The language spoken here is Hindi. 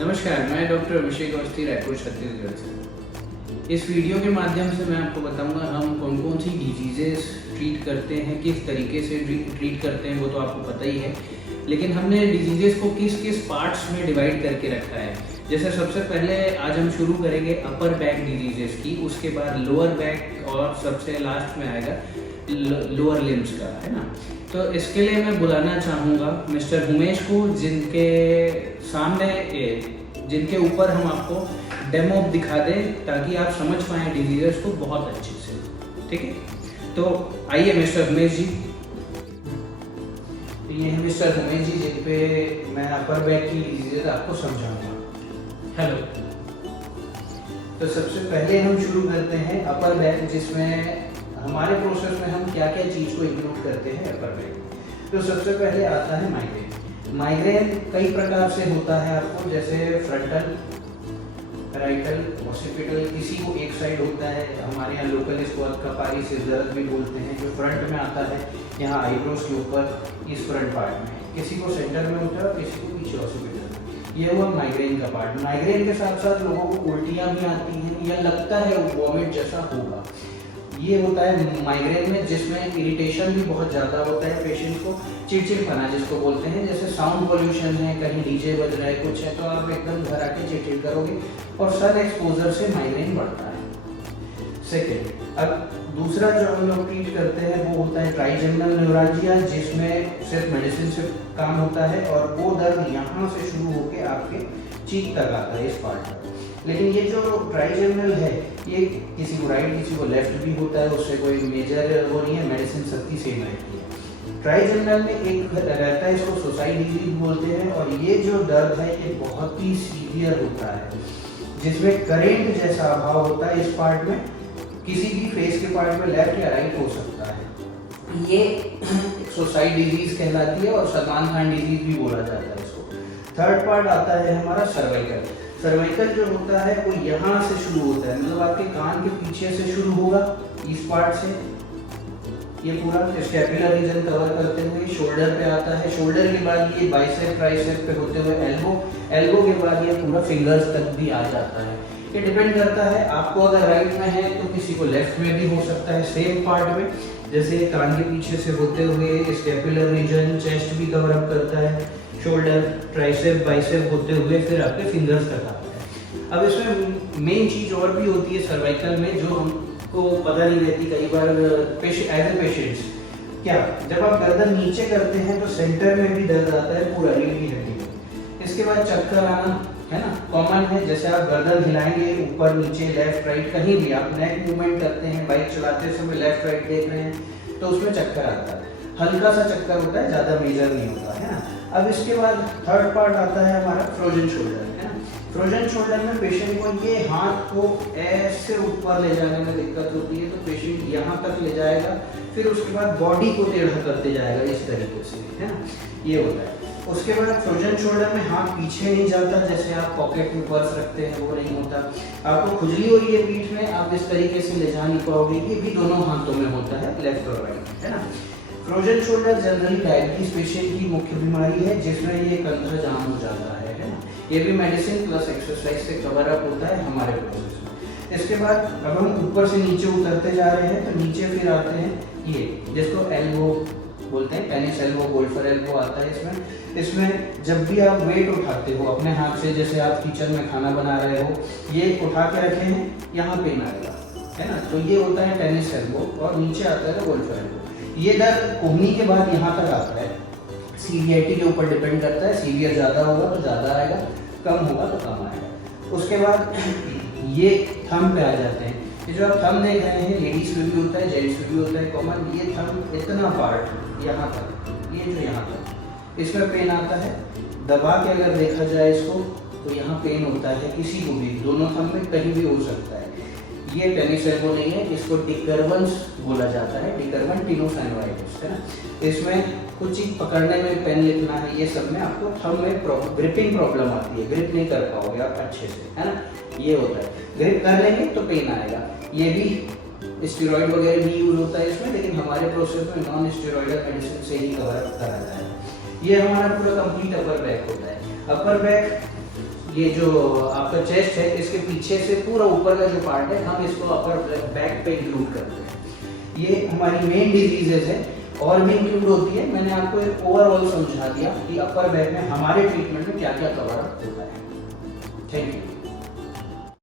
नमस्कार, मैं डॉक्टर अभिषेक अवस्थी, रायपुर छत्तीसगढ़ से। इस वीडियो के माध्यम से मैं आपको बताऊंगा हम कौन कौन सी डिजीज़ेस ट्रीट करते हैं, किस तरीके से ट्रीट करते हैं वो तो आपको पता ही है, लेकिन हमने डिजीज़ेस को किस किस पार्ट्स में डिवाइड करके रखा है। जैसे सबसे पहले आज हम शुरू करेंगे अपर बैक डिजीज़ेस की, उसके बाद लोअर बैक और सबसे लास्ट में आएगा लोअर लिम्स का, है ना। तो इसके लिए मैं बुलाना चाहूँगा मिस्टर उमेश को, जिनके ऊपर हम आपको डेमो दिखा दें ताकि आप समझ पाएँ डिजीज़ेस को बहुत अच्छे से, ठीक है। तो आइए मिस्टर उमेश जी। ये है मिस्टर उमेश जी जिन पे मैं अपर बैक की डिजीज़ेस आपको समझाऊंगा। हेलो। तो सबसे पहले हम शुरू करते हैं अपर बैक, जिसमें हमारे प्रोसेस में हम क्या क्या चीज़ को इंक्लूड करते हैं अपर बैक। तो सबसे पहले आता है माइग्रेन। माइग्रेन कई प्रकार से होता है आपको, जैसे फ्रंटल, राइटल, ऑक्सीपिटल। किसी को एक साइड होता है, हमारे यहाँ लोकल इसको अधकपारी से दर्द भी बोलते हैं, जो फ्रंट में आता है यहाँ आईब्रोज के ऊपर इस फ्रंट पार्ट में। किसी को सेंटर में होता है, किसी को पीछे ऑक्सीपिटल। ये हुआ माइग्रेन का पार्ट। माइग्रेन के साथ साथ लोगों को उल्टियाँ भी आती हैं या लगता है वॉमिट जैसा होगा। ये होता है माइग्रेन में, जिसमें इरिटेशन भी बहुत ज़्यादा होता है पेशेंट को, चिड़चिड़पना जिसको बोलते हैं। जैसे साउंड पोल्यूशन है, कहीं डीजे बज रहा है, कुछ है, तो आप एकदम घर आके चिड़चिड़ करोगे और सन एक्सपोजर से माइग्रेन बढ़ता है। सेकेंड, अब दूसरा जो हम लोग ट्रीट करते हैं वो होता है ट्राइजेमिनल न्यूरालजिया, जिसमें सिर्फ मेडिसिन से काम होता है और वो दर्द यहाँ से शुरू होकर आपके चीक तक आता है, इस पार्ट तक। लेकिन ये जो ट्राइजेमिनल है, ये किसी को राइट किसी को लेफ्ट भी होता है, उससे कोई मेजर वो नहीं है, मेडिसिन सबकी सेम रहती है। ट्राइजेमिनल में एक रहता है, इसको सुसाइड डिजीज बोलते हैं, और ये जो दर्द है ये बहुत ही सीवियर होता है, जिसमें करेंट जैसा अभाव होता है इस पार्ट में। किसी भी फेस के पार्ट में लेफ्ट या राइट हो सकता है। ये सुसाइड डिजीज कहलाती है और सलमान खान डिजीज भी बोला जाता है इसको। थर्ड पार्ट आता है हमारा सर्वाइकल। सर्वाइकल जो होता है वो यहाँ से शुरू होता है, मतलब आपके कान के पीछे से शुरू होगा, इस पार्ट से ये पूरा स्कैपुलर रीजन कवर करते हुए शोल्डर पे आता है। शोल्डर के बाद ये बाइसेप ट्राइसेप पे होते हुए एल्बो, एल्बो के बाद ये पूरा फिंगर्स तक भी आ जाता है। ये डिपेंड करता है, आपको अगर राइट में है तो किसी को लेफ्ट में भी हो सकता है, सेम पार्ट में। जैसे कान के पीछे से होते हुए स्कैपुलर रीजन, चेस्ट भी कवर अप करता है, शोल्डर, ट्राइसेप, बाइसेप होते हुए फिर आपके फिंगर्स तक आता है। अब इसमें मेन चीज़ और भी होती है सर्वाइकल में, जो हमको पता नहीं रहती कई बार एज ए पेशेंट्स। क्या, जब आप गर्दन नीचे करते हैं तो सेंटर में भी दर्द आता है पूरा रीढ़ की हड्डी में। इसके बाद चक्कर आना, है ना, कॉमन है। जैसे आप गर्दन हिलाएंगे ऊपर नीचे लेफ्ट राइट, कहीं भी आप नेक मूवमेंट करते हैं, बाइक चलाते समय लेफ्ट राइट देख रहे हैं तो उसमें चक्कर आता है। हल्का सा चक्कर होता है, ज़्यादा मेजर नहीं होता, है ना। अब इसके बाद थर्ड पार्ट आता है हमारा फ्रोजन शोल्डर, है ना। फ्रोजन शोल्डर में पेशेंट को ये हाथ को ऐसे ऊपर ले जाने में दिक्कत होती है, तो पेशेंट यहाँ तक ले जाएगा, फिर उसके बाद बॉडी को टेढ़ा करते जाएगा इस तरीके से, है ना, ये होता है। उसके बाद फ्रोजन शोल्डर में हाथ पीछे नहीं जाता, जैसे आप पॉकेट में पर्स रखते हैं वो नहीं होता। आपको खुजली हो रही है पीठ में, आप इस तरीके से ले जा नहीं पाओगे, ये भी दोनों हाथों में होता है, लेफ्ट और राइट, है ना। Frozen shoulder generally diabetes patient की मुख्य बीमारी है, जिसमें ये कंधा जाम हो जाता है ना। ये भी मेडिसिन प्लस एक्सरसाइज से कवर अप होता है हमारे प्रोसेस में। इसके बाद अब हम ऊपर से नीचे उतरते जा रहे हैं, तो नीचे फिर आते हैं ये, जिसको एल्बो बोलते हैं, टेनिस एल्बो, गोल्फर एल्बो आता है इसमें जब भी आप वेट उठाते हो अपने हाथ से, जैसे आप किचन में खाना बना रहे हो, ये उठा के रखे हैं, यहाँ पेन आएगा, है ना, तो ये होता है टेनिस एल्बो, और नीचे आता है गोल्फर एल्बो। ये दर्द कोहनी के बाद यहाँ तक आता है, सीवियरिटी के ऊपर डिपेंड करता है, सीवियर ज़्यादा होगा तो ज़्यादा आएगा, कम होगा तो कम आएगा। उसके बाद ये थंब पे आ जाते हैं। ये जो आप थंब देख रहे हैं, लेडीज में भी होता है, जेंट्स में भी होता है कॉमन। ये थंब इतना पार्ट यहाँ तक, ये जो यहाँ तक, इसमें पेन आता है। दबा के अगर देखा जाए इसको तो यहाँ पेन होता है, किसी को भी, दोनों थंब में कहीं भी हो सकता है। ये टेनिस एल्बो नहीं है, इसको डिकर्वेंस बोला जाता है, डिकर्वेंट टेनोसाइनोवाइटिस, है ना। इसमें कुछ चीज पकड़ने में, पेन लिखना है, ये सब में आपको थंब में ग्रिपिंग प्रॉब्लम आती है, ग्रिप नहीं कर पाओगे आप अच्छे से, है ना, ये होता है। ग्रिप कर लेंगे तो पेन आएगा। ये भी स्टेरॉइड वगैरह भी यूज होता है इसमें, लेकिन हमारे प्रोसेस में नॉन स्टेरॉइडल मेडिसिन से ही कवर करा जाता है। ये हमारा पूरा कंप्लीट अपर बैक होता है। अपर बैक ये जो आपका चेस्ट है इसके पीछे से पूरा ऊपर का जो पार्ट है हम इसको अपर बैक पे इंक्लूड करते हैं। ये हमारी मेन डिजीजेज है और भी इंक्लूड होती है। मैंने आपको एक ओवरऑल समझा दिया कि अपर बैक में हमारे ट्रीटमेंट में क्या क्या कवर अप होता है। Thank you.